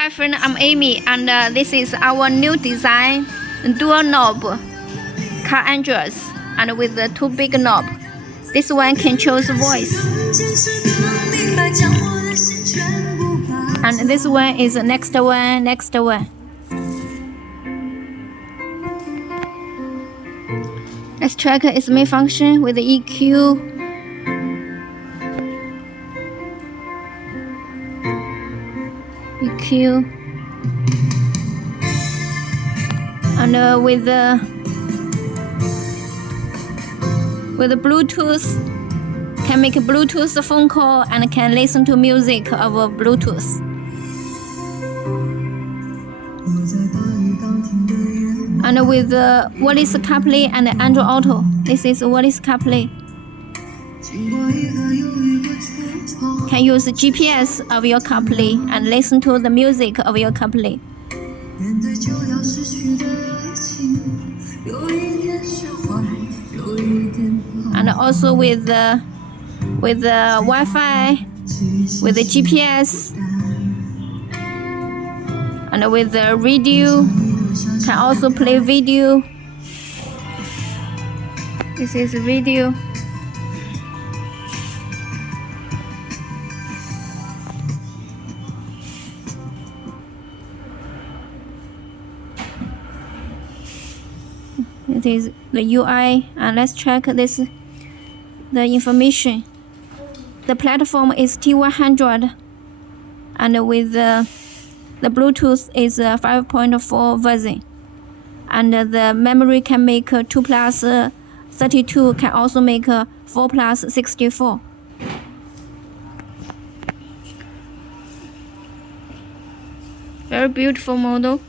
Hi friend, I'm Amy and this is our new design dual knob car Androids and with the two big knob. This one controls voice and this one is the next one. Let's check its main function with the EQ. And with the Bluetooth, can make a Bluetooth phone call and can listen to music over Bluetooth. And with the Wirless Carplay and Android Auto, this is Wirless Carplay. Can use GPS of your Carplay and listen to the music of your Carplay. And also with the Wi-Fi, with the GPS, and with the radio, can also play video. This is video. It is the UI, and let's check the information. The platform is T100, and with the Bluetooth is 5.4 version, and the memory can make 2 plus 32, can also make 4 plus 64. Very beautiful model.